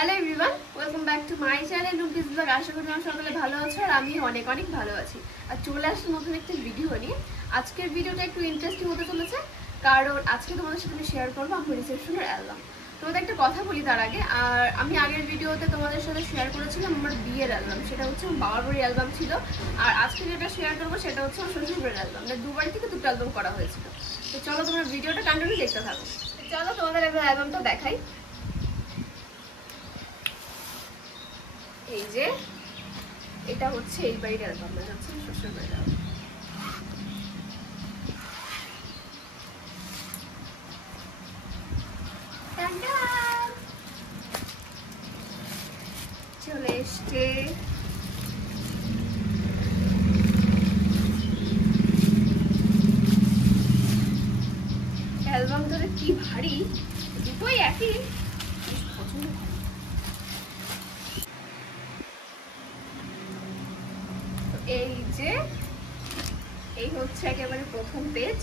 Hello everyone, welcome back to my channel রুমপিস vlog. আশা করি তোমরা সকলে ভালো আছো আর আমি অনেক অনেক ভালো আছি। আর চলে আসছি নতুন একটা ভিডিও নিয়ে। আজকের ভিডিওটা একটু ইন্টারেস্টিং হতে চলেছে, কারণ আজকে তোমাদের সাথে আমি শেয়ার করবো আমার রিসেপশনের অ্যালবাম। তোমাদের একটা কথা বলি তার আগে, আর আমি আগের ভিডিওতে তোমাদের সাথে শেয়ার করেছিলাম আমার বিয়ের অ্যালবাম, সেটা হচ্ছে আমার বাবার বাড়ির অ্যালবাম ছিল। আর আজকে যেটা শেয়ার করবো সেটা হচ্ছে আমার শ্বশুর বাড়ির অ্যালবাম, মানে দুবাড়ি থেকে দুটো অ্যালবাম করা হয়েছিল। তো চলো তোমরা ভিডিওটা কন্টিনিউ দেখতে থাকো। চলো তোমাদের একবার অ্যালবামটা দেখাই। এই যে এটা হচ্ছে এই বাড়ির অ্যালবাম, মানে হচ্ছে শ্বশুর বাড়ির অ্যালবাম। চলে এসছে অ্যালবামটা, কি ভারী, দুটোই একই। এই যে এই হচ্ছে একেবারে প্রথম পেজ।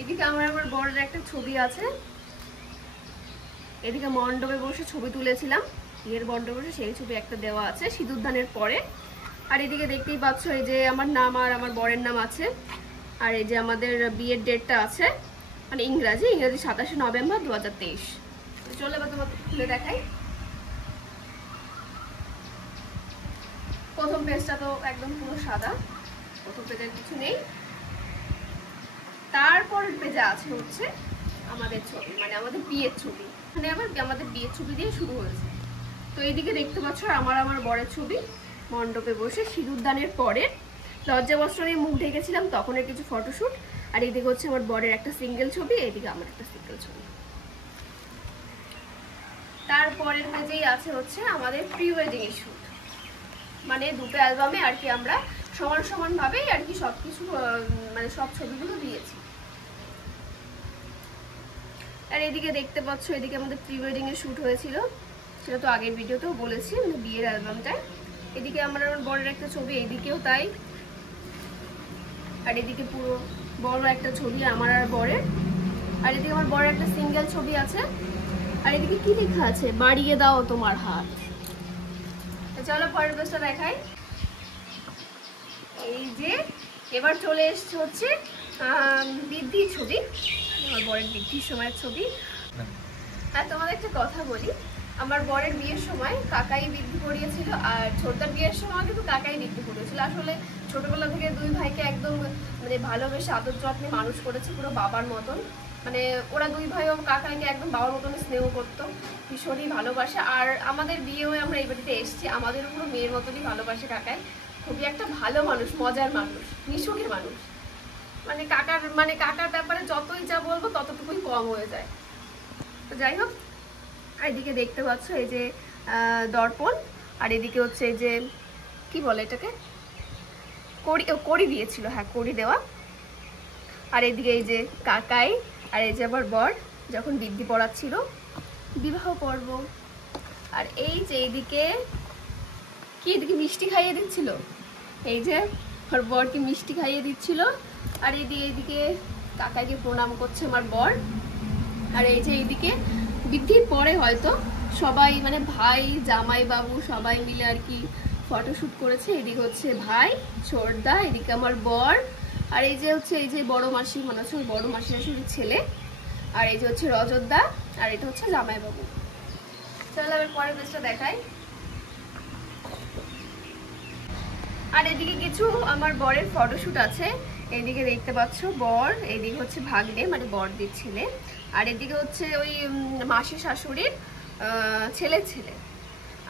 এদিকে আমার বড়ের একটা ছবি আছে, এদিকে মণ্ডপে বসে ছবি তুলেছিলাম, বিয়ের মণ্ডপে বসে সেই ছবি একটা দেওয়া আছে সিঁদুরদানের পরে। আর এদিকে দেখতেই পাচ্ছ এই যে আমার নাম আর আমার বরের নাম আছে। আর এই যে আমাদের বিয়ের ডেটটা আছে, মানে ইংরাজি 27 নভেম্বর 2023। চলো এবার তোমাকে খুলে দেখাই। প্রথম পেজটা তো একদম পুরো সাদা, প্রথম পেজের কিছু নেই। তারপরের পেজে আছে হচ্ছে আমাদের ছবি, মানে আমাদের বিয়ের ছবি। মানে আবার আমাদের বিয়ের ছবি দিয়ে শুরু হয়েছে। তো এইদিকে দেখতে পাচ্ছ আমার বরের ছবি, মণ্ডপে বসে সিঁদুরদানের পরে লজ্জা বস্ত্র নিয়ে মুখ ঢেকেছিলাম তখনের কিছু ফটোশুট। আর এইদিকে হচ্ছে আমার বরের একটা সিঙ্গেল ছবি, এইদিকে আমার একটা সিঙ্গেল ছবি। তারপরের পেজেই আছে হচ্ছে আমাদের প্রি ওয়েডিং এর শুট, মানে দুটো অ্যালবামে আর কি আমরা সমান সমান ভাবেই আর কি সবকিছু, মানে সব ছবিগুলো দিয়েছি। আর এদিকে দেখতে পাচ্ছ এদিকে আমাদের প্রি ওয়েডিং এর শুট হয়েছিল, সেটা তো আগের ভিডিওতেও বলেছি, মানে বিয়ের অ্যালবামটায়। এদিকে আমার বড়ের একটা ছবি, এদিকেও তাই। আর এদিকে পুরো বড় একটা ছবি আমার আর বরের। আর এদিকে আমার বড়ের একটা সিঙ্গেল ছবি আছে। আর এদিকে কি লেখা আছে, বাড়িয়ে দাও তোমার হাত। চলো পরের পেজটা দেখাই। এই যে এবার চলে এসছে হচ্ছে বৃদ্ধির ছবি, আমার বরের বৃদ্ধির সময়ের ছবি। আর তোমাদের একটা কথা বলি, আমার বরের বিয়ের সময় কাকাই বৃদ্ধি করিয়েছিল, আর ছোটদার বিয়ের সময় কিন্তু কাকাই বৃদ্ধি করিয়েছিল। আসলে ছোটবেলা থেকে দুই ভাইকে একদম মানে ভালোবেসে আদর যত্নে মানুষ করেছে পুরো বাবার মতন। মানে ওরা দুই ভাইও কাকাইকে একদম বাবার মতন স্নেহ করতো, ভীষণই ভালোবাসে। আর আমাদের বিয়েও আমরা এই বাড়িতে এসেছি, আমাদেরও পুরো মেয়ের মতনই ভালোবাসে কাকাই। খুবই একটা ভালো মানুষ, মজার মানুষ, মিশুকের মানুষ। মানে কাকার ব্যাপারে যতই যা বলবো ততটুকুই কম হয়ে যায়। তো যাই হোক, এদিকে দেখতে পাচ্ছ এই যে দর্পণ, আর এদিকে হচ্ছে এই যে কি বলে এটাকে, কড়ি দিয়েছিল, হ্যাঁ কড়ি দেওয়া। আর এদিকে এই যে কাকাই, আর এই যে আবার বর যখন বৃদ্ধি পড়াচ্ছিল, বিবাহ পর্ব। আর এই যে এইদিকে কি, এদিকে মিষ্টি খাইয়ে দিচ্ছিল, এই যে আমার বরকে মিষ্টি খাইয়ে দিচ্ছিল। আর এইদিকে কাকাইকে প্রণাম করছে আমার বর। আর এই যে এইদিকে বৃদ্ধির পরে হয়তো সবাই মানে ভাই জামাই বাবু সবাই মিলে আর কি ফটোশুট করেছে। এদিকে হচ্ছে ভাই ছোটদা, এদিকে আমার বর, আর এই যে হচ্ছে এই যে বড় মাসি, মনে হচ্ছে বড় মাসি শাশুড়ির ছেলে। আর এই যে হচ্ছে রজতদা, আর এটা হচ্ছে জামাই বাবু। চলো এবার পরের পেজটা দেখাই। আর এদিকে কিছু আমার বরের ফটোশুট আছে। এদিকে দেখতে পাচ্ছ বর, এদিকে হচ্ছে ভাগ্নে মানে বরদির ছেলে, আর এদিকে হচ্ছে ওই মাসির শাশুড়ির ছেলের ছেলে,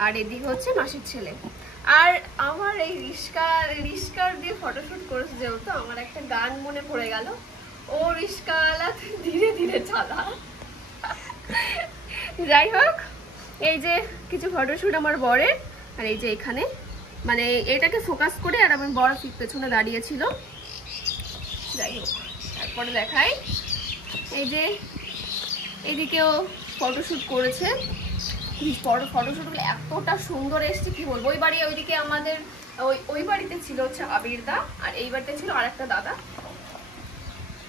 আর এদিকে হচ্ছে মাসির ছেলে। আর আমার এই রিস্কার দিয়ে ফটোশুট করেছে, যেহেতু আমার একটা গান মনে পড়ে গেল, ও রিস্কাওয়ালা ধীরে ধীরে চালা। যাই হোক, এই যে কিছু ফটোশুট আমার বরের। আর এই যে এখানে মানে এটাকে ফোকাস করে আর আমার বড় ঠিক পেছনে দাঁড়িয়েছিল। যাই হোক, তারপরে দেখাই এই যে এদিকেও ফটোশুট করেছে। ফটোশুটগুলো এতটা সুন্দর এসছে কি বলবো। ওই বাড়ি ওইদিকে আমাদের ওই বাড়িতে ছিল হচ্ছে আবির দা, আর এই বাড়িতে ছিল আরেকটা দাদা।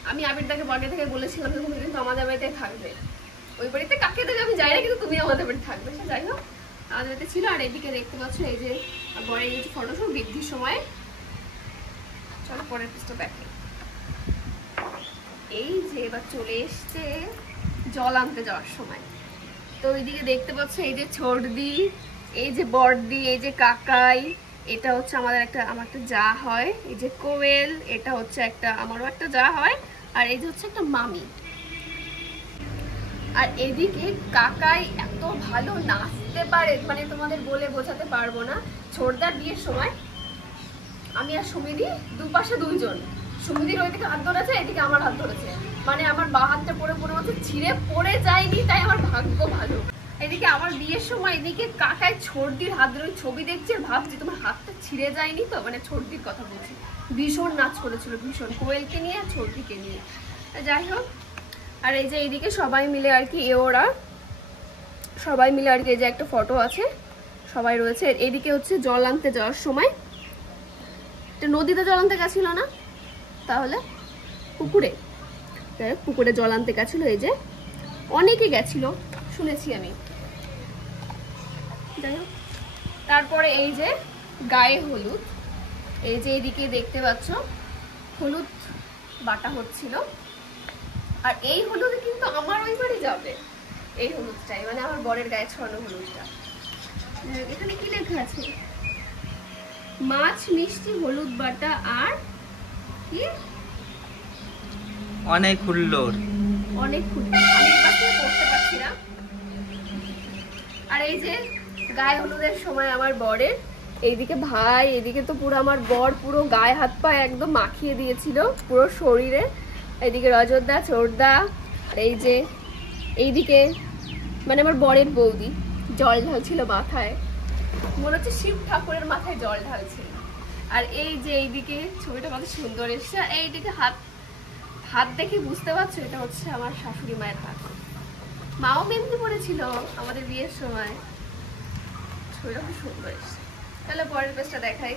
আমি আবির দাকে বাড়ি থেকে বলেছিলাম তুমি কিন্তু আমাদের বাড়িতে থাকবে, ওই বাড়িতে কাকে দেবে আমি যাই না, কিন্তু তুমি আমাদের বাড়িতে থাকবে। সে যাই হোক, আমাদের বাড়িতে ছিল। আর এদিকে দেখতে পাচ্ছ এই যে বরের এই যে ফটোশুট বৃদ্ধির সময়। চলো পরের পিসটা দেখে। এই যে এবার চলে এসছে জল আনতে যাওয়ার সময়। তো ওইদিকে দেখতে পাচ্ছ এই যে ছোটদি, এই যে বড়দি, এই যে কাকাই, এটা হচ্ছে আমার একটা যা হয়, এই যে কোয়েল, এটা হচ্ছে আমারও একটা যা হয়, আর এই যে হচ্ছে একটা মামি। আর এদিকে কাকাই এত ভালো নাচতে পারে, মানে তোমাদের বলে বোঝাতে পারবো না। ছোটদার বিয়ের সময় আমি আর সুমিদি দুপাশে দুইজন, সুমিদির ওইদিকে হাত ধরেছে, এদিকে আমার হাত ধরেছে, মানে আমার বা হাতটা পরে মনে হচ্ছে ছিঁড়ে পড়ে যায়নি, তাই আমার ভাগ্য ভালো। এদিকে আমার বিয়ের সময় এদিকে কাকায় ছোটদির হাত ধরে ছবি দেখছে, ভাবছি তোমার হাতটা ছিঁড়ে যায়নি তো, মানে ছোটদির কথা বলছি। ভীষণ নাচ করেছিল, ভীষণ, কোয়েলকে নিয়ে আর ছোটদিকে নিয়ে। যাই হোক, আর এই যে এইদিকে সবাই মিলে আর কি ওরা সবাই মিলে আর কি এই যে একটা ফটো আছে, সবাই রয়েছে। এদিকে হচ্ছে জল আনতে যাওয়ার সময়, নদীতে জল আনতে গেছিল না, তাহলে পুকুরে জল আনতে গেছিল। এই যে অনেকে গেছিল শুনেছি আমি। যাই হোক, তারপরে এই যে গায়ে হলুদ, এই যে এদিকে দেখতে পাচ্ছ হলুদ বাটা হচ্ছিল। আর এই হলুদ কিন্তু আমার ওই বাড়ি যাবে, এই হলুদটাই, মানে আমার বরের গায়ে ছড়ানো হলুদটা। এখানে কি লেখা আছে? মাছ, মিষ্টি, হলুদ বাটা আর কি অনেক হুল্লোড়, অনেক হুল্লোড়। আমি এই পাশে পড়তে পারছি না। আর এই যে গায়ে হলুদের সময় আমার বরের এইদিকে ভাই, এদিকে তো পুরো আমার বর পুরো গায়ে হাত পা একদম মাখিয়ে দিয়েছিল পুরো শরীরে। এইদিকে রজতদা, ছোটদা, আর এই যে এইদিকে মানে আমার বরের বৌদি জল ঢালছিল মাথায়, মনে হচ্ছে শিব ঠাকুরের মাথায় জল ঢালছিল। আর এই যে এইদিকে ছবিটা কত সুন্দর এসছে। এইদিকে হাত দেখে বুঝতে পারছো এটা হচ্ছে আমার শাশুড়ি মায়ের হাত। মাও মেহেন্দি পড়েছিল আমাদের বিয়ের সময়, ছবিটা খুব সুন্দর এসছে। তাহলে পরের পেজটা দেখাই।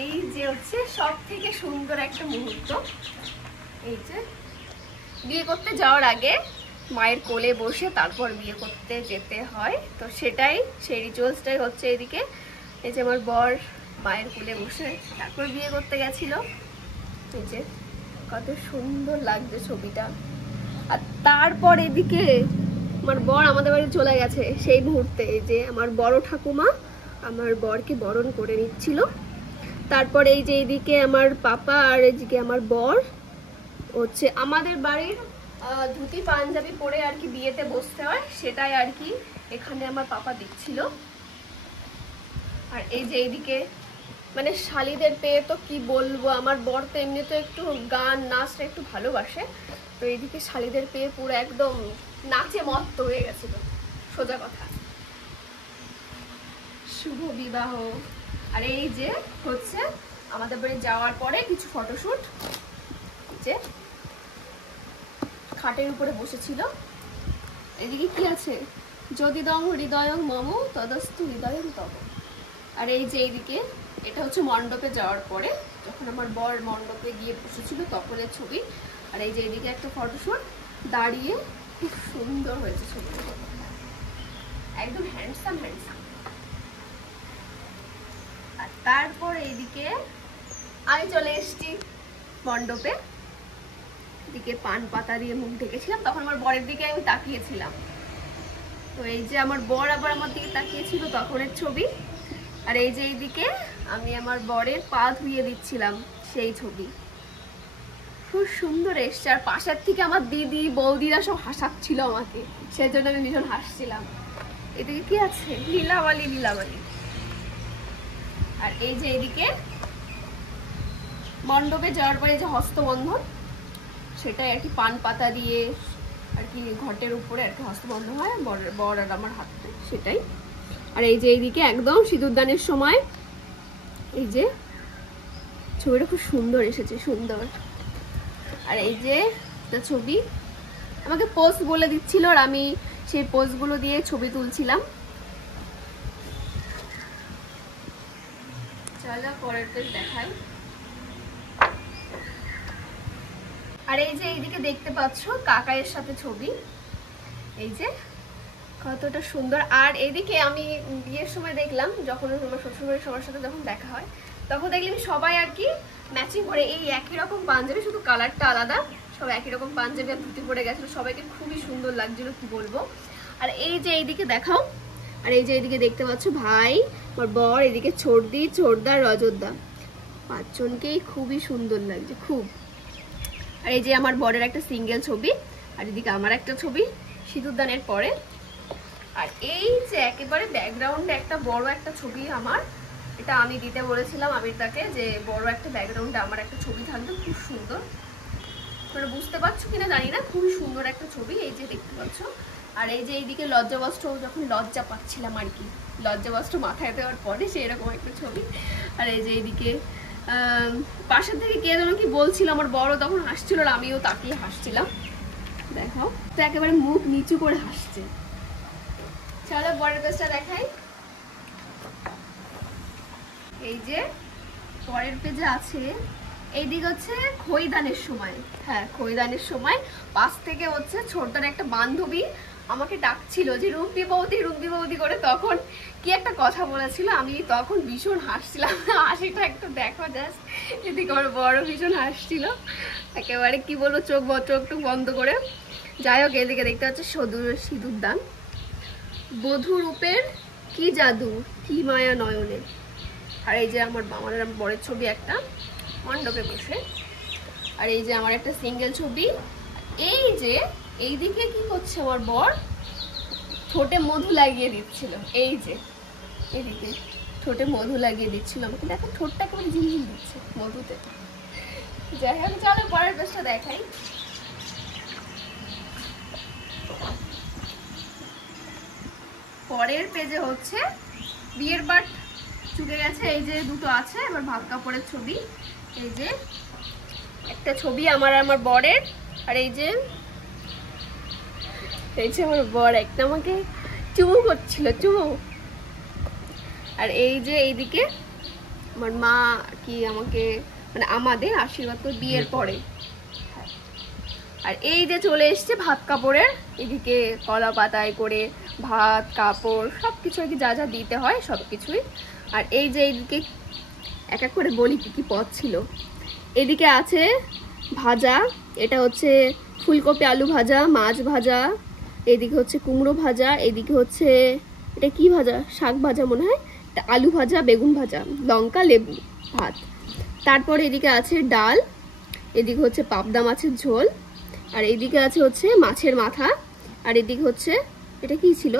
এই যে হচ্ছে সব থেকে সুন্দর একটা মুহূর্ত, এই যে বিয়ে করতে যাওয়ার আগে মায়ের কোলে বসে তারপর বিয়ে করতে যেতে হয়, তো সেই রিচুয়ালসটাই হচ্ছে এদিকে। এই যে আমার বর মায়ের কোলে বসে তারপর বিয়ে করতে গেছিল, এই যে কত সুন্দর লাগছে ছবিটা। আর তারপর এদিকে আমার বর আমাদের বাড়ি চলে গেছে সেই মুহূর্তে। এই যে আমার বড় ঠাকুমা আমার বরকে বরণ করে নিচ্ছিল। তারপর এই যে এইদিকে আমার পাপা আর এদিকে আমার বর হচ্ছে আমাদের বাড়ির ধুতি পাঞ্জাবি পরে আর কি বিয়েতে বসতে হয়, সেটাই আর কি এখানে আমার পাপা দিচ্ছিল। আর এই যে এইদিকে মানে শালিদের পেয়ে তো কি বলবো, আমার বর তো এমনি তো একটু গান নাচটা একটু ভালোবাসে, তো এইদিকে শালিদের পেয়ে পুরো একদম নাচে মত্ত হয়ে গেছিল, সোজা কথা। শুভ বিবাহ। আর এই যে হচ্ছে আমাদের বাড়ি যাওয়ার পরে কিছু ফটোশুট, যে খাটের উপরে বসেছিল। এদিকে কি আছে? যদি দং হৃদয়ং মম তদস্তু হৃদয়ং তব। আর এই যে এইদিকে এটা হচ্ছে মণ্ডপে যাওয়ার পরে, যখন আমার বর মণ্ডপে গিয়ে বসেছিল তখনের ছবি। আর এই যে এইদিকে একটা ফটোশুট, দাঁড়িয়ে খুব সুন্দর হয়েছে ছবিটা, একদম হ্যান্ডসাম। আর তারপর এইদিকে আমি চলে এসেছি মণ্ডপে, এদিকে পান পাতা দিয়ে মুখ ঢেকেছিলাম, তখন আমার বরের দিকে আমি তাকিয়েছিলাম। তো এই যে আমার বর আবার আমার দিকে তাকিয়েছিল তখনের ছবি। আর এই যে এইদিকে আমি আমার বরের পা ধুইয়ে দিচ্ছিলাম, সেই ছবি খুব সুন্দর এসছে। আর পাশের থেকে আমার দিদি বৌদিরা সব হাসাচ্ছিল আমাকে, সেজন্য আমি ভীষণ হাসছিলাম। এদিকে কি আছে? লীলাবালি। আর এই যে এদিকে মণ্ডপে যাওয়ার পরে যে হস্তবন্ধন, সেটাই আর কি পান পাতা দিয়ে আর কি ঘটের উপরে আর কি হস্তবন্ধন হয় বর আর আমার হাতে, সেটাই। আর এই যে এইদিকে একদম সিঁদুরদানের সময় এই যে ছবিটা খুব সুন্দর এসেছে, সুন্দর। আর এই যে একটা ছবি আমাকে পোজ বলে দিচ্ছিল, আর আমি সেই পোজগুলো দিয়ে ছবি তুলছিলাম। চলো পরের পেজ দেখাই। আর এই যে এইদিকে দেখতে পাচ্ছ কাকাইয়ের সাথে ছবি, এই যে কতটা সুন্দর। আর এদিকে আমি বিয়ের সময় দেখলাম, যখন আমার শ্বশুরবাড়ির সবার সাথে যখন দেখা হয় তখন দেখলাম সবাই আর কি ম্যাচিং করে এই একই রকম পাঞ্জাবি, শুধু কালারটা আলাদা, সব একই রকম পাঞ্জাবি আর ধুতি পরে গেছিল, সবাইকে খুবই সুন্দর লাগছিল কি বলবো। আর এই যে এইদিকে দেখাও, আর এই যে এইদিকে দেখতে পাচ্ছ ভাই, আমার বর, এদিকে ছোটদি, ছোটদা, রজতদা, 5 জনকেই খুবই সুন্দর লাগছে খুব। আর এই যে আমার বরের একটা সিঙ্গেল ছবি, আর এদিকে আমার একটা ছবি সিঁদুরদানের পরে। আর এই যে একেবারে ব্যাকগ্রাউন্ডে একটা বড় একটা ছবি আমার, এটা আমি দিতে বলেছিলাম আবিরদাকে যে বড় একটা ব্যাকগ্রাউন্ডে আমার একটা ছবি থাকবে, খুব সুন্দর। তোমরা বুঝতে পারছো কিনা জানি না, খুবই সুন্দর একটা ছবি, এই যে দেখতে পাচ্ছ। আর এই যে এইদিকে লজ্জা বস্ত্র, যখন লজ্জা পাচ্ছিলাম আর কি, লজ্জা বস্ত্র মাথায় দেওয়ার পরে সেরকম একটা ছবি। আর এই যে এইদিকে পাশের থেকে কে যেন কি বলছিল, আমার বড় তখন হাসছিল আর আমিও তাকিয়ে হাসছিলাম, দেখো তো একেবারে মুখ নিচু করে হাসছে। চলো বরের পেজটা দেখাই। এই যে পরের পেজে আছে, এইদিকে হচ্ছে খইদানের সময়, হ্যাঁ খইদানের সময় পাশ থেকে হচ্ছে ছোটদার একটা বান্ধবী আমাকে ডাকছিল যে রুম্পি বৌদি, রুম্পি বৌদি করে, তখন কি একটা কথা বলেছিল, আমি তখন ভীষণ হাসছিলাম, হাসিটা একটু দেখো জাস্ট, এদিকে আমার বড় ভীষণ হাসছিল একেবারে কি বলবো, চোখ টুক বন্ধ করে। যাই হোক, এদিকে দেখতে পাচ্ছি সিঁদুরদান, বধূ রূপের কি জাদু, কি মায়া নয়নের। আর এই যে আমার বরের ছবি একটা মণ্ডপে বসে। আর এই যে আমার একটা সিঙ্গেল ছবি। এই যে এইদিকে কি করছে আমার বর, ঠোঁটে মধু লাগিয়ে দিচ্ছিল, এই যে এদিকে ঠোঁটে মধু লাগিয়ে দিচ্ছিল আমাকে, দেখো ঠোঁটটা কেমন ঝিলঝিল দিচ্ছে মধুতে। যাই হোক, চলো পরের পেজটা দেখাই। পরের পেজে হচ্ছে বিয়ের পাট চুকে গেছে, এই যে দুটো আছে, এবার ভাত কাপড়ের ছবি। এই যে একটা ছবি আমার বরের, আর এই যে আমার বর একটা আমাকে চুমু করছিল, চুমু। আর এই যে এইদিকে আমার মা কি আমাকে মানে আমাদের আশীর্বাদ করে বিয়ের পরে। আর এই যে চলে এসছে ভাত কাপড়ের, এদিকে কলা পাতায় করে ভাত কাপড় সবকিছু আর কি যা যা দিতে হয় সবকিছুই। আর এই যে এইদিকে এক এক করে বলি কি কি পদ ছিল। এদিকে আছে ভাজা, এটা হচ্ছে ফুলকপি আলু ভাজা, মাছ ভাজা, এদিকে হচ্ছে কুমড়ো ভাজা, এদিকে হচ্ছে এটা কি ভাজা, শাক ভাজা মনে হয়, এটা আলু ভাজা, বেগুন ভাজা, লঙ্কা, লেবু, ভাত। তারপরে এদিকে আছে ডাল, এদিকে হচ্ছে পাবদা মাছের ঝোল, আর এদিকে আছে হচ্ছে মাছের মাথা, আর এদিকে হচ্ছে এটা কি ছিল,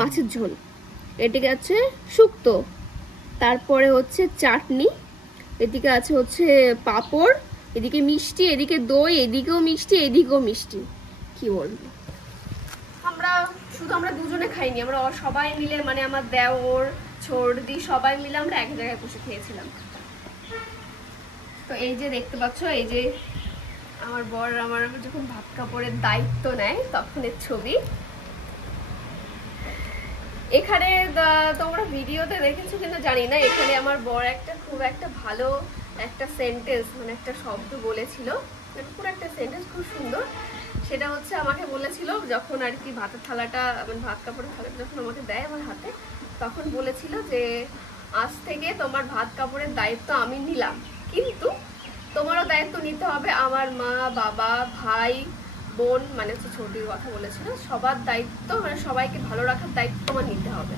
মাছের ঝোল, এদিকে আছে শুক্তো, তারপরে হচ্ছে চাটনি, এদিকে আছে হচ্ছে পাঁপড়, এদিকে মিষ্টি, এদিকে দই, এদিকেও মিষ্টি, এদিকেও মিষ্টি। কি বলবো, আমরা দুজনে খাইনি, আমরা সবাই মিলে মানে আমার দেওর ছোটদি সবাই মিলে আমরা এক জায়গায় বসে খেয়েছিলাম। তো এই যে দেখতে পাচ্ছ, এই যে আমার বর আমার যখন ভাত কাপড়ের দায়িত্ব নেয় তখনের ছবি। এখানে তোমরা ভিডিওতে দেখেছো কিন্তু জানি না, এখানে আমার বর একটা খুব একটা ভালো একটা সেন্টেন্স মানে একটা শব্দ বলেছিল, পুরো একটা সেন্টেন্স খুব সুন্দর। সেটা হচ্ছে আমাকে বলেছিল যখন আর কি ভাতের থালাটা মানে ভাত কাপড়ের থালাটা যখন আমাকে দেয় আমার হাতে, তখন বলেছিল যে আজ থেকে তোমার ভাত কাপড়ের দায়িত্ব আমি নিলাম, কিন্তু তোমারও দায়িত্ব নিতে হবে, আমার মা বাবা ভাই বোন মানে হচ্ছে ছোটির কথা বলেছিল, সবার দায়িত্ব মানে সবাইকে ভালো রাখার দায়িত্ব তোমার নিতে হবে।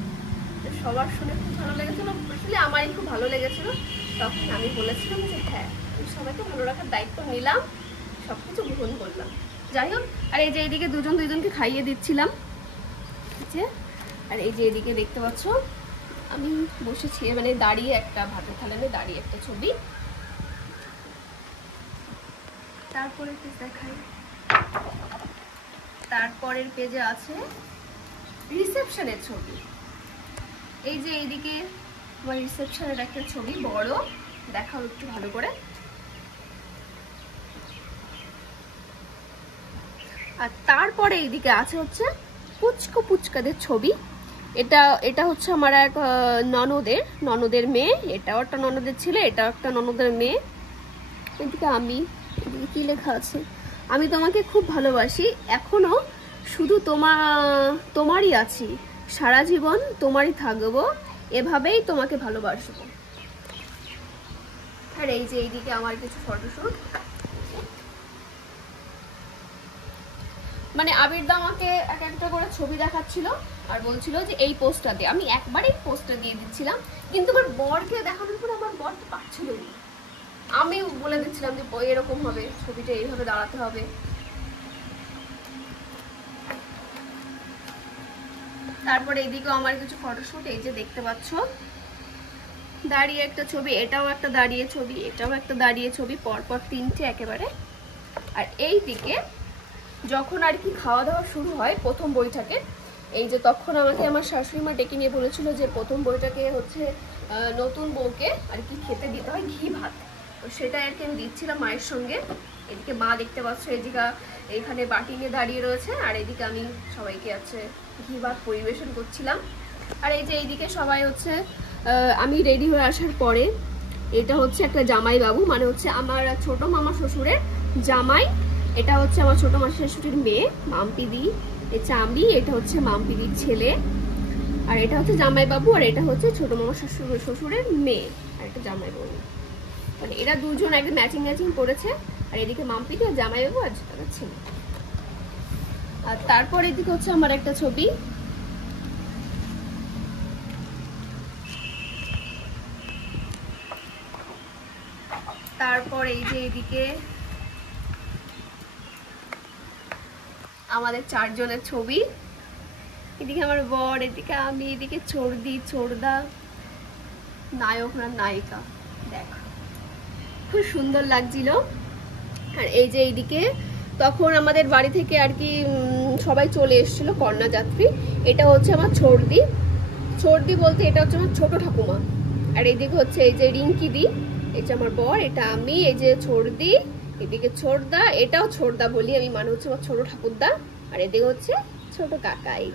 সবার শুনে খুব ভালো লেগেছিল, আসলে আমারই খুব ভালো লেগেছিল। তখন আমি বলেছিলাম যে হ্যাঁ আমি সবাইকে ভালো রাখার দায়িত্ব নিলাম, সবকিছু গ্রহণ করলাম। যাই হোক, আর এই যে এইদিকে দুজনকে খাইয়ে দিচ্ছিলাম, আর এই যে এদিকে দেখতে পাচ্ছ আমি বসেছি মানে দাঁড়িয়ে একটা ভাতের থালা নিয়ে দাঁড়িয়ে একটা ছবি। তারপরে কি দেখাই, তারপরের পেজে আছে রিসেপশনের ছবি। এই যে এইদিকে আমার রিসেপশনের একটা ছবি বড়, দেখাও একটু ভালো করে। আর তারপরে এইদিকে আছে হচ্ছে পুচকাদের ছবি। এটা হচ্ছে আমার এক ননদের মেয়ে, এটাও একটা ননদের ছেলে, এটাও একটা ননদের মেয়ে। এদিকে আমি, এদিকে কি লেখা আছে, আমি তোমাকে খুব ভালোবাসি, এখনো শুধু তোমারই আছি, সারা জীবন তোমারই থাকবো, এভাবেই তোমাকে ভালোবাসবো। আর এই যে এইদিকে আমার কিছু ফটোশুট, মানে আবিরদা আমাকে এক একটা করে ছবি দেখাচ্ছিল আর বলছিল যে এই পোস্টটা দিয়ে, আমি একবারেই পোস্টটা দিয়ে দিচ্ছিলাম, কিন্তু আমার বরকে দেখানোর পর আমার বর তো পারছিল না। আমি বলে দিচ্ছিলাম যে এরকম হবে, ছবিটা এইভাবে দাঁড়াতে হবে। তারপরে এইদিকেও আমার কিছু ফটোশুট, এই যে দেখতে পাচ্ছ দাঁড়িয়ে একটা ছবি, এটাও একটা দাঁড়িয়ে ছবি, এটাও একটা দাঁড়িয়ে ছবি, পরপর তিনটে একেবারে। আর এই দিকে যখন আর কি খাওয়া দাওয়া শুরু হয় প্রথম বইটাকে, এই যে তখন আমাকে আমার শাশুড়ি মা ডেকে নিয়ে বলেছিল যে প্রথম বইটাকে হচ্ছে নতুন বউকে আর কি খেতে দিতে হয় ঘি ভাত, তো সেটা আর কি আমি দিচ্ছিলাম মায়ের সঙ্গে। এদিকে মা দেখতে পাচ্ছ এদিকে এখানে বাটি নিয়ে দাঁড়িয়ে রয়েছে, আর এদিকে আমি সবাইকে আছে ঘি ভাত পরিবেশন করছিলাম। আর এই যে এইদিকে সবাই হচ্ছে আমি রেডি হয়ে আসার পরে, এটা হচ্ছে একটা জামাই বাবু, মানে হচ্ছে আমার ছোট মামা শ্বশুরের জামাই, এটা হচ্ছে আমার ছোট মাসি শাশুড়ির মেয়ে মাম্পিদি, এই চামড়ি, এটা হচ্ছে মাম্পিদির ছেলে, আর এটা হচ্ছে জামাই বাবু, আর এটা হচ্ছে ছোট মামা শ্বশুরের মেয়ে আর একটা জামাই বাবু, মানে এরা দুজন একদম ম্যাচিং ম্যাচিং করেছে। আর এদিকে মাম্পিদি আর জামাই বাবু আর তাদের ছেলে। আর তারপর এদিকে হচ্ছে আমার একটা ছবি, তারপর এই যে এদিকে আমাদের চারজনের ছবি, এদিকে আমার বর, এদিকে আমি, এদিকে ছোড়দা, নায়ক না নায়িকা, দেখ খুব সুন্দর লাগছিল। আর এই যে এইদিকে তখন আমাদের বাড়ি থেকে আর কি সবাই চলে এসেছিল কন্যা যাত্রী, এটা হচ্ছে আমার ছোড়দি বলতে এটা হচ্ছে আমার ছোট ঠাকুমা। আর এইদিকে হচ্ছে এই যে রিঙ্কি দি, এটা আমার বর, এটা আমি, এই যে ছোড়দি, এদিকে ছোড়দা, এটাও ছোড়দা বলি আমি, মানে হচ্ছে আমার ছোট ঠাকুরদা, আর এদিকে হচ্ছে ছোট কাকাই।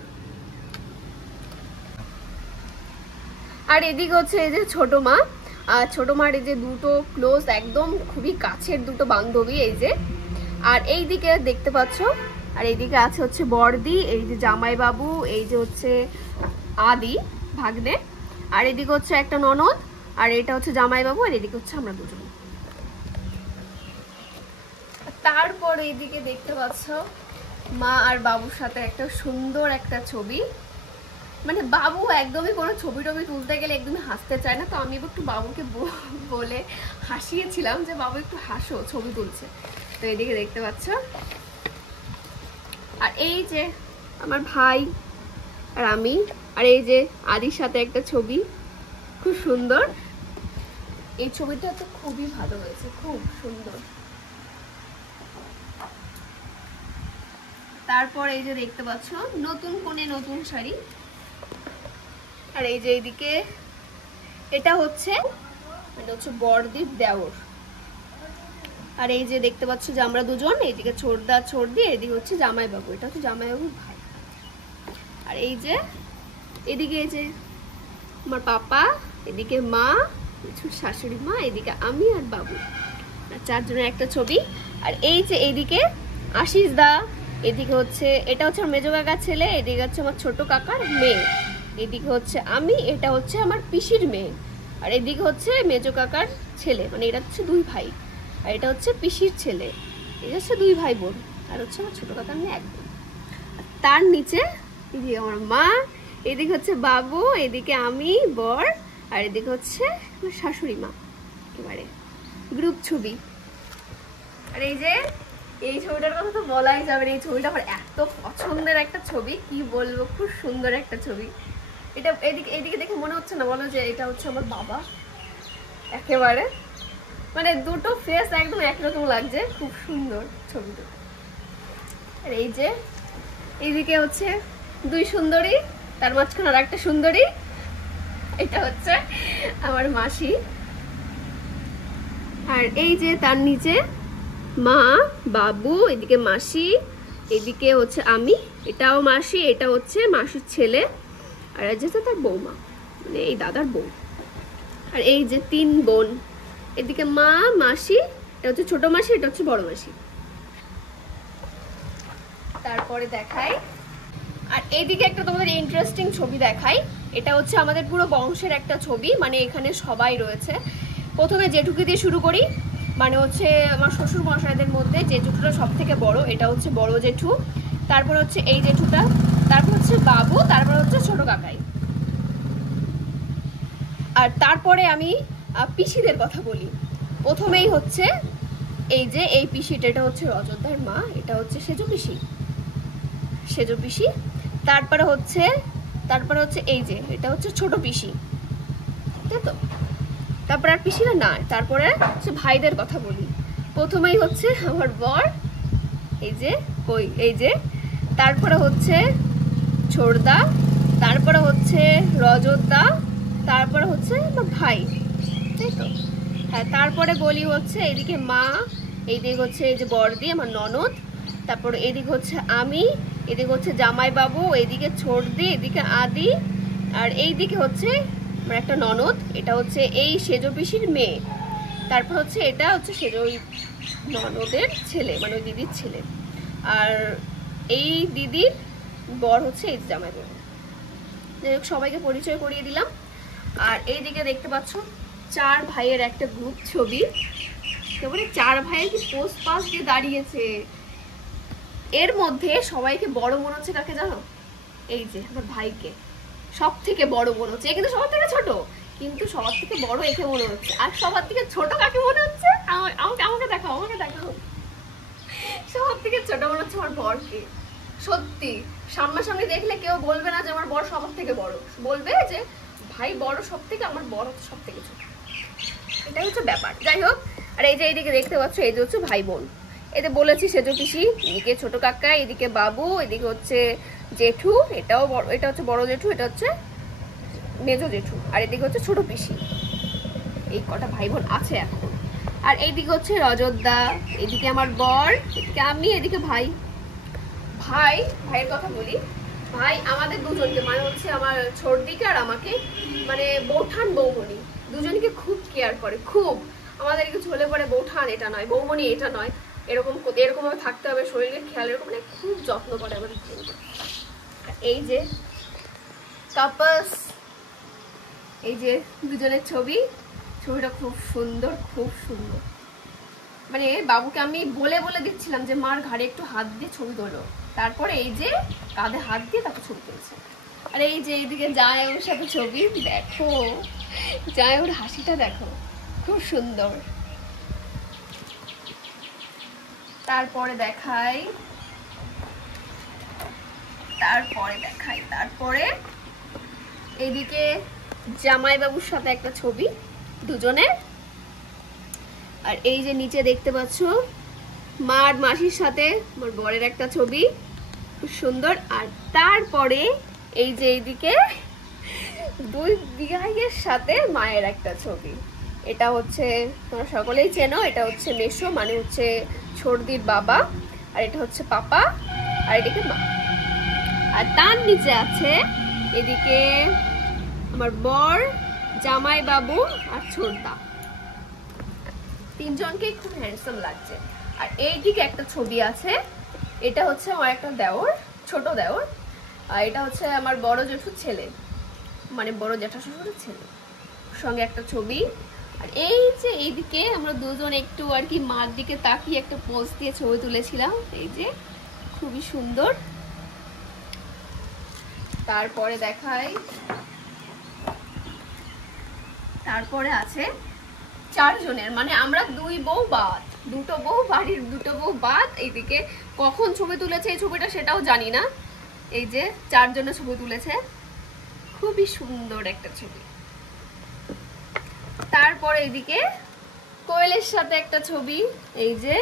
আর এদিকে হচ্ছে এই যে ছোট মা, আর ছোট মার এই যে দুটো ক্লোজ একদম খুবই কাছের দুটো বান্ধবী, এই যে। আর এই দিকে দেখতে পাচ্ছ, আর এইদিকে আছে হচ্ছে বড়দি, এই যে জামাই বাবু, এই যে হচ্ছে আদি ভাগ্নে, আর এদিকে হচ্ছে একটা ননদ, আর এটা হচ্ছে জামাই বাবু, আর এদিকে হচ্ছে আমরা দুজন। তারপর এইদিকে দেখতে পাচ্ছ মা আর বাবুর সাথে একটা সুন্দর একটা ছবি, মানে বাবু একদমই কোনো ছবি টবি তুলতে গেলে একদমই হাসতে চায় না, তো আমি একটু বাবুকে বলে হাসিয়েছিলাম যে বাবু একটু হাসো, ছবি তুলছে। তো এদিকে দেখতে পাচ্ছ, আর এই যে আমার ভাই আর আমি, আর এই যে আদির সাথে একটা ছবি, খুব সুন্দর। এই ছবিটা তো খুবই ভালো হয়েছে, খুব সুন্দর। তারপর এই যে দেখতে পাচ্ছ নতুন কোণে নতুন শাড়ি, আর এই যে এইদিকে এটা হচ্ছে বড়দির দেওর, আর এই যে দেখতে পাচ্ছ যে আমরা দুজন, এইদিকে ছোড়দা ছোড়দি, এদিকে হচ্ছে জামাই বাবু, এটা হচ্ছে জামাই বাবুর ভাই। আর এই যে এদিকে এই যে আমার পাপা, এদিকে মা, শাশুড়ি মা, এদিকে আমি আর বাবু, আর চারজনের একটা ছবি। আর এই যে এইদিকে আশিস দা, এদিকে হচ্ছে এটা হচ্ছে আমার মেজো কাকার ছেলে, এদিকে হচ্ছে আমার ছোট কাকার মেয়ে, এদিকে হচ্ছে আমি, এটা হচ্ছে আমার পিসির মেয়ে, আর এদিকে হচ্ছে মেজো কাকার ছেলে, মানে এটা হচ্ছে দুই ভাই, আর এটা হচ্ছে পিসির ছেলে, এটা হচ্ছে দুই ভাই বোন, আর হচ্ছে আমার ছোট কাকার মেয়ে এক বোন। তার নিচে এদিকে আমার মা, এদিকে হচ্ছে বাবু, এদিকে আমি বর, আর এদিকে হচ্ছে আমার শাশুড়ি মা, একেবারে গ্রুপ ছবি। আর এই যে এই ছবিটার কথা তো বলাই যাবে না, এই ছবিটা আমার এত পছন্দের একটা ছবি, কি বলবো, খুব সুন্দর একটা ছবি। এটা এদিকে দেখে মনে হচ্ছে না বলো যে এটা হচ্ছে আমার বাবা, একেবারে মানে দুটো ফেস একদম একরকম লাগছে, খুব সুন্দর ছবিটা। আর এই যে এইদিকে হচ্ছে দুই সুন্দরী, তার মাঝখানে আর একটা সুন্দরী, এটা হচ্ছে আমার মাসি, আর এই যে তার নিচে মা বাবু, এদিকে মাসি, এদিকে হচ্ছে আমি, এটাও মাসি, এটা হচ্ছে মাসির ছেলে, আর এই যে তার বৌমা, মানে এই দাদার বউ। আর এই যে তিন বোন, এদিকে মা মাসি, এটা হচ্ছে ছোট মাসি, এটা হচ্ছে বড় মাসি। তারপরে দেখাই। আর এইদিকে একটা তোমাদের ইন্টারেস্টিং ছবি দেখাই। এটা হচ্ছে আমাদের পুরো বংশের একটা ছবি, মানে এখানে সবাই রয়েছে। প্রথমে জেঠুকে দিয়ে শুরু করি, মানে হচ্ছে আমার শ্বশুর মশাইদের মধ্যে যে জেঠুটা সব থেকে বড়, এটা হচ্ছে বড় জেঠু। তারপর হচ্ছে এই জেঠুটা, তারপর হচ্ছে বাবু, তারপর হচ্ছে ছোট কাকাই। আর তারপরে আমি পিসিদের কথা বলি। প্রথমেই হচ্ছে এই যে এই পিসিটা, এটা হচ্ছে রজতদার মা, এটা হচ্ছে সেজো পিসি, সেজো পিসি। তারপরে হচ্ছে এই যে এটা হচ্ছে ছোট পিসি, তাই তো। তারপরে আর পিসিরা না, তারপরে হচ্ছে ভাইদের কথা বলি। প্রথমেই হচ্ছে আমার বর, এই যে কই, এই যে। তারপরে হচ্ছে ছোটদা, তারপরে হচ্ছে রজতদা, তারপরে হচ্ছে আমার ভাই, তাই তো। হ্যাঁ, তারপরে বলি হচ্ছে এদিকে মা, এইদিকে হচ্ছে এই যে বড়দি আমার ননদ, তারপর এদিকে হচ্ছে আমি, এদিকে হচ্ছে জামাই বাবু, এইদিকে ছোটদি, এদিকে আদি, আর এইদিকে হচ্ছে আমার একটা ননদ, এটা হচ্ছে এই সেজো পিসির মেয়ে। তারপর হচ্ছে এটা হচ্ছে সেজো ওই ননদের ছেলে, মানে ওই দিদির ছেলে। আর এই দিদির বর হচ্ছে এই জামাই বাবু। যাই হোক, সবাইকে পরিচয় করিয়ে দিলাম। আর এইদিকে দেখতে পাচ্ছ 4 ভাইয়ের একটা গ্রুপ ছবি। তারপরে 4 ভাইয়ের কি পোস্ট পাস দিয়ে দাঁড়িয়েছে। এর মধ্যে সবাইকে বড় মনে হচ্ছে কাকে জানো? এই যে আমার ভাইকে সব থেকে বড় মনে হচ্ছে। কিন্তু সবার থেকে ছোট, কিন্তু সবার থেকে বড় একে মনে হচ্ছে। আর সবার থেকে ছোট কাকে মনে হচ্ছে? আমাকে দেখাও, আমাকে দেখাও। সবার থেকে ছোট মনে হচ্ছে আমার বরকে। সত্যি, সামনাসামনি দেখলে কেউ বলবে না যে আমার বর সবার থেকে বড়, বলবে যে ভাই বড় সব থেকে, আমার বর হচ্ছে সব থেকে ছোট। এটাই হচ্ছে ব্যাপার। যাই হোক, আর এই যে এইদিকে দেখতে পাচ্ছ, এই যে হচ্ছে ভাই বোন। এতে বলেছি সেজো পিসি, এদিকে ছোট কাকা, এদিকে বাবু, এদিকে হচ্ছে জেঠু, এটাও বড়, এটা হচ্ছে বড় জেঠু, এটা হচ্ছে মেজো জেঠু, আর এদিকে হচ্ছে ছোট পিসি। এই কটা ভাই বোন আছে এখন। আর এইদিকে হচ্ছে রজতদা, এদিকে আমার বর, এদিকে আমি, এদিকে ভাই। ভাইয়ের কথা বলি। ভাই আমাদের দুজনকে, মানে হচ্ছে আমার ছোটদিকে আর আমাকে, মানে বৌঠান বৌমনি দুজনকে খুব কেয়ার করে, খুব। আমাদের কিছু হলে পরে বৌঠান এটা নয়, বৌমনি এটা নয়, এরকম ভাবে থাকতে হবে, শরীরের খেয়াল এরকম, মানে খুব যত্ন করে আমাদের। এই যে কাপলস, এই যে দুজনের ছবিটা খুব সুন্দর, খুব সুন্দর। মানে বাবুকে আমি বলে দিচ্ছিলাম যে মার ঘাড়ে একটু হাত দিয়ে ছবি তোলো, তারপরে এই যে কাঁধে হাত দিয়ে তাকে ছবি তুলছে। আর এই যে এইদিকে যায় ওর সাথে ছবি, দেখো যায় ওর হাসিটা দেখো, খুব সুন্দর। তারপরে দেখাই, তারপরে এইদিকে জামাইবাবুর সাথে একটা ছবি দুজনের। আর এই যে নিচে দেখতে পাচ্ছ মা আর মাসির সাথে আমার বরের একটা ছবি, খুব সুন্দর। আর তারপরে এই যে এইদিকে 2 বিঘাইয়ের সাথে মায়ের একটা ছবি। এটা হচ্ছে তোমরা সকলেই চেনো, এটা হচ্ছে মেসো, মানে হচ্ছে ছোটদির বাবা, আর এটা হচ্ছে পাপা, আর এদিকে মা। আর তার নিচে আছে এদিকে আমার বর, জামাই বাবু আর ছোটদা, 3 জনকে খুব হ্যান্ডসাম লাগছে। আর এইদিকে একটা ছবি আছে, এটা হচ্ছে আমার একটা দেওর, ছোট দেওর, আর এটা হচ্ছে আমার বড় জেঠুর ছেলে, মানে বড় জ্যাঠা শ্বশুরের ছেলে সঙ্গে একটা ছবি। আর এই যে এইদিকে আমরা দুজন একটু আর কি মার দিকে তাকিয়ে একটা পোজ দিয়ে ছবি তুলেছিলাম, এই যে খুবই সুন্দর। তারপরে দেখাই, তারপরে আছে 4 জনের, মানে আমরা 2 বউ বাদ, 2টো বউ, বাড়ির 2টো বউ বাদ। এইদিকে কখন ছবি তুলেছে এই ছবিটা সেটাও জানি না। এই যে 4 জনের ছবি তুলেছে, খুবই সুন্দর একটা ছবি। তারপরে এদিকে কোয়েলের সাথে একটা ছবি, এই যে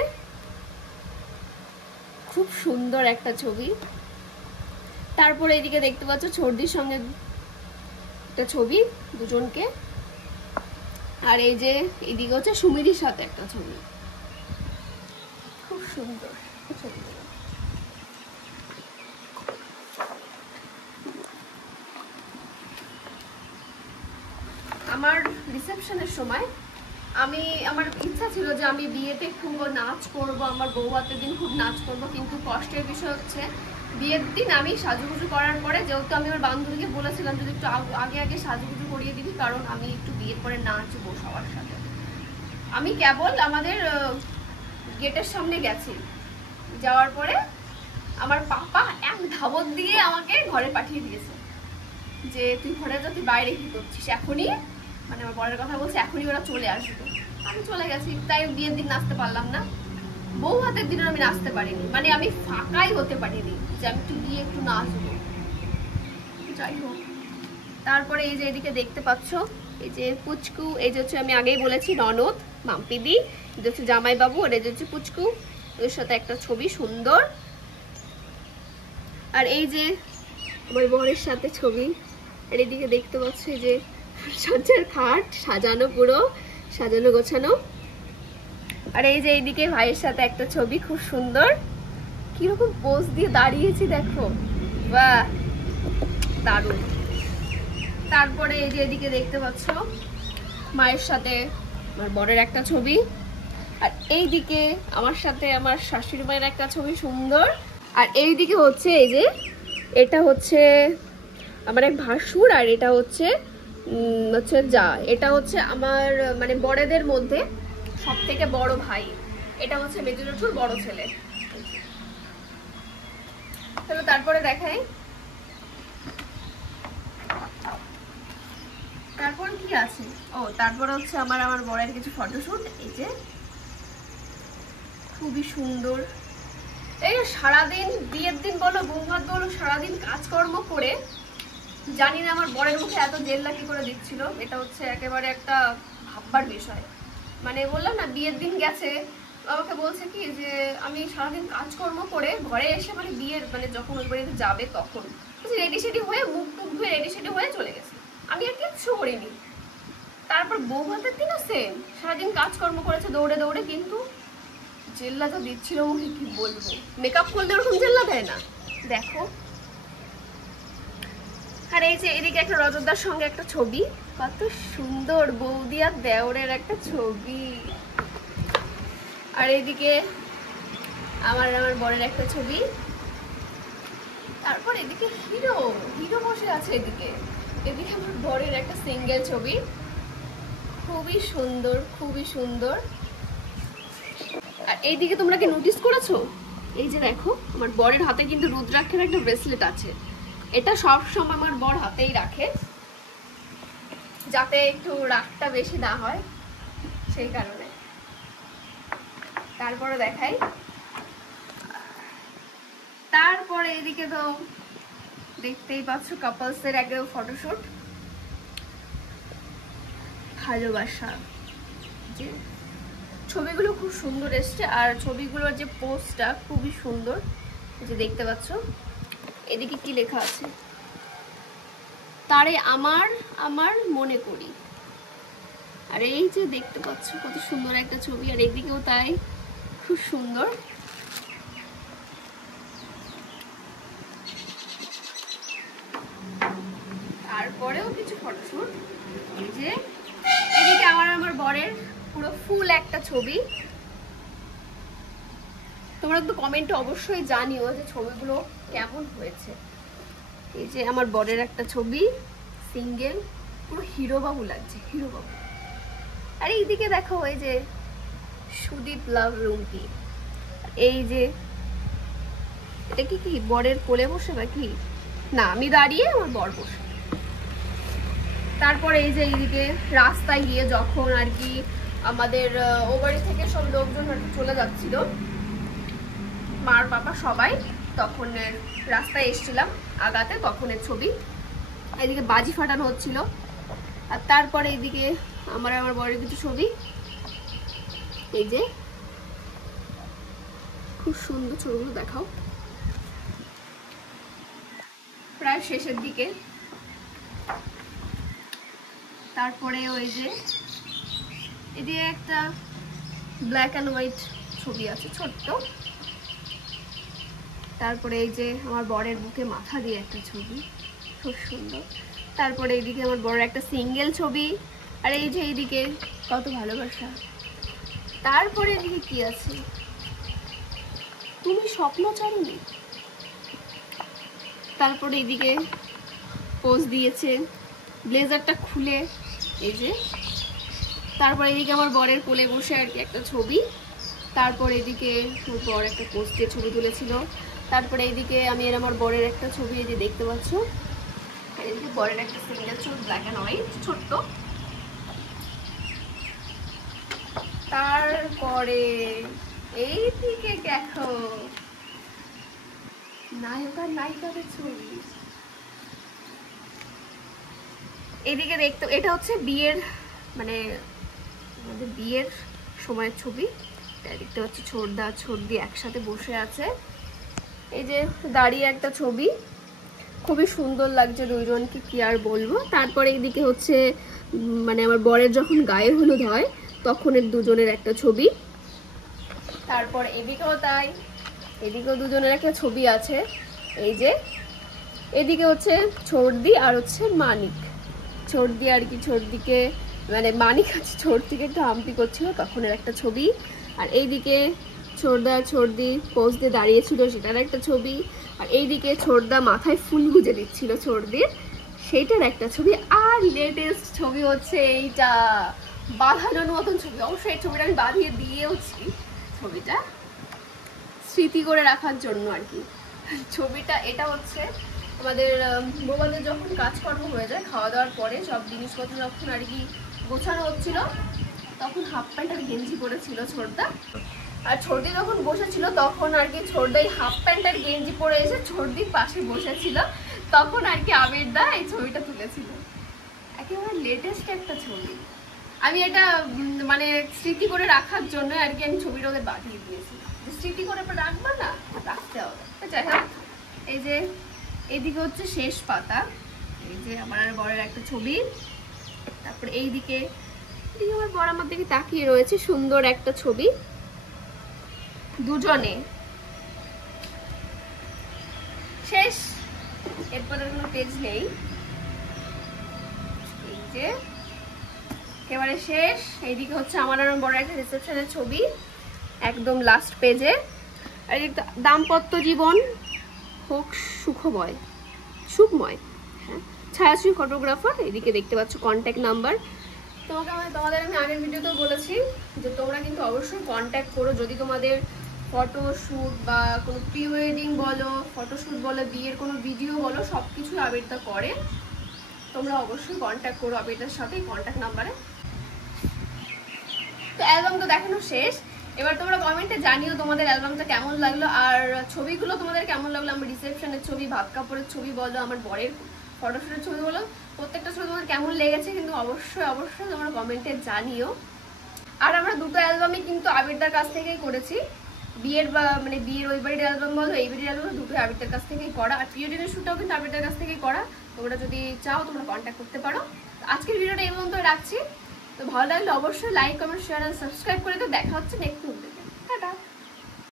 খুব সুন্দর একটা ছবি। তারপরে এদিকে দেখতে পাচ্ছ ছোটদির সঙ্গে একটা ছবি দুজনকে। আর এই যে এদিকে হচ্ছে সুমিদির সাথে একটা ছবি, খুব সুন্দর ছবিগুলো। আমার রিসেপশনের সময় আমার ইচ্ছা ছিল যে আমি বিয়েতে খুব নাচ করব, আমার বউ ভাতের দিন খুব নাচ করব, কিন্তু কষ্টের বিষয় হচ্ছে বিয়ের দিন আমি সাজুগুজু করার পরে, যেহেতু আমি আমার বান্ধবীকে বলেছিলাম যদি একটু আগে আগে সাজুগুজু করিয়ে দিবি, কারণ আমি একটু বিয়ের পরে নাচবো সবার সাথে। আমি কেবল আমাদের গেটের সামনে গেছি, যাওয়ার পরে আমার পাপা এক ধাবত দিয়ে আমাকে ঘরে পাঠিয়ে দিয়েছে যে তুই ঘরে যা, তুই বাইরে কি করছিস এখনই, মানে আমার বরের কথা বলছে এখনই ওরা চলে আসবে। আমি চলে গেছি, তাই বিয়ের দিন নাচতে পারলাম না, বউ হাতের দিনে আমি নাচতে পারিনি, মানে আমি ফাঁকাই হতে পারিনি যে আমি একটু গিয়ে একটু নাচবো। যাই হোক, তারপরে এই যে এদিকে দেখতে পাচ্ছ এই যে পুচকু, এই যে হচ্ছে আমি আগেই বলেছি ননদ মাম্পিদি, এই হচ্ছে জামাইবাবু, আর এই যে হচ্ছে পুচকু, ওর সাথে একটা ছবি সুন্দর। আর এই যে আমার বরের সাথে ছবি, আর এদিকে দেখতে পাচ্ছ এই যে সজ্জার খাট সাজানো, পুরো সাজানো গোছানো। আর এই যে এইদিকে ভাইয়ের সাথে একটা ছবি, খুব সুন্দর, কিরকম পোজ দিয়ে দাঁড়িয়েছি দেখো, বাহ দারুণ। তারপরে এই যে এদিকে দেখতে পাচ্ছ মায়ের সাথে আমার বরের একটা ছবি, আর এইদিকে আমার সাথে আমার শাশুড়ি মায়ের একটা ছবি সুন্দর। আর এইদিকে হচ্ছে এই যে এটা হচ্ছে আমার এক ভাসুর, আর এটা হচ্ছে যা, এটা হচ্ছে আমার মানে বড়দের মধ্যে সব থেকে বড় ভাই, এটা হচ্ছে মেজো জেঠুর বড় ছেলে। চলো তারপরে দেখাই, তারপর কি আছে, ও তারপর হচ্ছে আমার বরের কিছু ফটোশুট, এই যে খুবই সুন্দর। এই সারাদিন বিয়ের দিন বলো বৌভাত বলো সারাদিন কাজকর্ম করে, জানি না আমার বরের মুখে এত জেল্লা কি করে দিচ্ছিল, এটা হচ্ছে একেবারে একটা ভাববার বিষয়। মানে বললাম না বিয়ের দিন গেছে, আমাকে বলছে কি যে আমি সারাদিন কাজকর্ম করে ঘরে এসে মানে বিয়ের মানে যখন ওই বাড়িতে যাবে তখন রেডি সেডি হয়ে মুখ টুক ধুয়ে রেডি সেডি হয়ে চলে গেছে, আমি আর কিচ্ছু করিনি। তারপর বউ ভাতের দিনও সেম, সারাদিন কাজকর্ম করেছে দৌড়ে দৌড়ে, কিন্তু জেল্লা তো দিচ্ছিল মুখে, কি বলবো, মেকআপ করলে ওরকম জেল্লা দেয় না দেখো। আর এই যে এদিকে একটা রজতদার সঙ্গে একটা ছবি, কত সুন্দর বৌদি আর দেওরের একটা ছবি। আর এইদিকে আমার বরের একটা ছবি। তারপর এদিকে হিরো বসে আছে, এদিকে আমার বরের একটা সিঙ্গেল ছবি, খুবই সুন্দর খুবই সুন্দর। আর এইদিকে তোমরা কি নোটিস করেছো, এই যে দেখো আমার বরের হাতে কিন্তু রুদ্রাক্ষের একটা ব্রেসলেট আছে, এটা সব সময় আমার বর হাতেই রাখে, যাতে একটু রাগটা বেশি না হয় সেই কারণে। তারপরে দেখাই, তারপরে এদিকে তো দেখতেই পাচ্ছ কাপলসের একটা ফটোশুট, ভালোবাসা, যে ছবিগুলো খুব সুন্দর এসছে, আর ছবিগুলোর যে পোস্টটা খুবই সুন্দর, যে দেখতে পাচ্ছ। এদিকে কি লেখা আছে, তারে আমার মনে করি। আর এই যে দেখতে পাচ্ছ কত সুন্দর একটা ছবি, আর এদিকেও তাই খুব সুন্দর। তারপরেও কিছু ফটোশুট, এই যে এদিকে আমার বরের পুরো ফুল একটা ছবি। তোমরা তো কমেন্টে অবশ্যই জানিও যে ছবিগুলো কেমন হয়েছে। এই যে আমার বরের একটা ছবি সিঙ্গেল, পুরো হিরো বাবু লাগছে, হিরো বাবু। আর এইদিকে দেখো এই যে সুদীপ লাভ রুমকি, এই যে এটা কি বরের কোলে বসে নাকি, না আমি দাঁড়িয়ে আমার বর বসে। তারপরে এই যে এইদিকে রাস্তায় গিয়ে যখন আর কি আমাদের ও বাড়ি থেকে সব লোকজন আর কি চলে যাচ্ছিল, মার পাপা সবাই, তখন রাস্তায় এসছিলাম আগাতে, তখনের ছবি। এদিকে বাজি ফাটানো হচ্ছিল। আর তারপরে এইদিকে আমার বরের কিছু ছবি, এই যে খুব সুন্দর ছবিগুলো দেখাও, প্রায় শেষের দিকে। তারপরে ওই যে এদিকে একটা ব্ল্যাক অ্যান্ড হোয়াইট ছবি আছে ছোট্ট। তারপরে এই যে আমার বরের বুকে মাথা দিয়ে একটা ছবি, খুব সুন্দর। তারপরে এইদিকে আমার বরের একটা সিঙ্গেল ছবি, আর এই যে এইদিকে কত ভালোবাসা। তারপরে এদিকে কি আছে, তুমি স্বপ্ন চাইনি। তারপরে এদিকে পোজ দিয়েছে ব্লেজারটা খুলে, এই যে। তারপর এদিকে আমার বরের কোলে বসে আর কি একটা ছবি। তারপর এদিকে ওর বর একটা পোস্টে ছবি তুলেছিল। তারপরে এইদিকে আমি আর আমার বরের একটা ছবি এই যে দেখতে পাচ্ছ। আর এদিকে বরের একটা সিঙ্গেল ছবি, ব্ল্যাক অ্যান্ড হোয়াইট, ছোট্ট। তারপরে এইদিকে দেখো নায়ক আর নায়িকাদের ছবি। এইদিকে দেখতে, এটা হচ্ছে বিয়ের মানে আমাদের বিয়ের সময়ের ছবি। দেখতে পাচ্ছি ছোটদা ছোটদি একসাথে বসে আছে, এই যে দাঁড়িয়ে একটা ছবি। খুবই সুন্দর লাগছে দুইজনকে, কি আর বলবো। তারপরে এইদিকে হচ্ছে মানে আমার বরের যখন গায়ে হলুদ হয় তখনের দুজনের একটা ছবি। তারপর এদিকেও তাই, এদিকেও দুজনের একটা ছবি আছে, এই যে। এদিকে হচ্ছে ছোটদি আর হচ্ছে মানিক। ছোটদি আর কি, ছোটদিকে মানে মানিক আছে ছোটদিকে একটু হাম্পি করছিল তখনের একটা ছবি। আর এইদিকে ছোটদা ছোটদি পোজ দিয়ে দাঁড়িয়েছিল, সেটার একটা ছবি। আর এইদিকে ছোটদা মাথায় ফুল গুজে দিচ্ছিল ছোটদির, সেইটার একটা ছবি। আর লেটেস্ট ছবি হচ্ছে এইটা, বাঁধানোর মতন ছবি। অবশ্যই এই ছবিটা আমি বাঁধিয়ে দিয়েওছি, ছবিটা স্মৃতি করে রাখার জন্য আর কি ছবিটা। এটা হচ্ছে আমাদের বৌবাদের যখন কাজকর্ম হয়ে যায়, খাওয়া দাওয়ার পরে সব জিনিসপত্র যখন আর কি গোছানো হচ্ছিল, তখন হাফ প্যান্ট আর গেঞ্জি পরেছিল ছোটদা। আর ছোটদি যখন বসেছিল তখন আর কি ছোটদাই হাফ প্যান্ট আর গেঞ্জি পরে এসে ছোটদির পাশে বসেছিল, তখন আর কি আবিরদা এই ছবিটা তুলেছিল। একেবারে লেটেস্ট একটা ছবি। আমি এটা মানে স্মৃতি করে রাখার জন্য আর কি আমি ছবিটা ওদের বাঁধিয়ে দিয়েছি, স্মৃতি করে রাখবা না, রাখতে হবে। যাই হোক, এই যে এইদিকে হচ্ছে শেষ পাতা, এই যে আমার আর বরের একটা ছবি। তারপরে এইদিকে আমার বর আমার দিকে তাকিয়ে রয়েছে, সুন্দর একটা ছবি দুজনে। শেষ, এরপরে কোনো পেজ নেই, এই যে একেবারে শেষ। এইদিকে হচ্ছে আমার আর বড় একটা রিসেপশনের ছবি, একদম লাস্ট পেজে। আর দাম্পত্য জীবন হোক সুখময়, সুখময়, হ্যাঁ, ছায়াশ্রী ফটোগ্রাফার। এদিকে দেখতে পাচ্ছ কন্ট্যাক্ট নাম্বার। তোমাদের আমি আগের ভিডিওতেও বলেছি যে তোমরা কিন্তু অবশ্যই কন্ট্যাক্ট করো, যদি তোমাদের ফটোশ্যুট বা কোনো প্রি ওয়েডিং বলো, ফটোশ্যুট বলো, বিয়ের কোনো ভিডিও বলো, সব কিছু আবিরদা করে। তোমরা অবশ্যই কন্ট্যাক্ট করো আবিরদার সাথে কন্ট্যাক্ট নাম্বারে। তো অ্যালবাম তো দেখানো শেষ, এবার তোমরা কমেন্টে জানিও তোমাদের অ্যালবামটা কেমন লাগলো, আর ছবিগুলো তোমাদের কেমন লাগলো। আমার রিসেপশনের ছবি, ভাত কাপড়ের ছবি বলো, আমার বরের ফটোশ্যুটের ছবি বলো, প্রত্যেকটা ছবি তোমার কেমন লেগেছে কিন্তু অবশ্যই অবশ্যই তোমরা কমেন্টে জানিও। আর আমরা দুটো অ্যালবামই কিন্তু আবিরদার কাছ থেকেই করেছি, বিয়ের বা মানে বিয়ের ওই বাড়ির অ্যালবাম বলো, এই বাড়ির অ্যালবাম, দুটোই আবিরদার কাছ থেকেই করা। আর প্রি ওয়েডিংয়ের শ্যুটটাও কিন্তু আবিরদার কাছ থেকেই করা। তোমরা যদি চাও তোমরা কন্ট্যাক্ট করতে পারো। আজকের ভিডিওটা এই পর্যন্ত রাখছি। তো ভালো লাগলে অবশ্যই like comment share and subscribe করে তো। দেখা হচ্ছে নেক্সট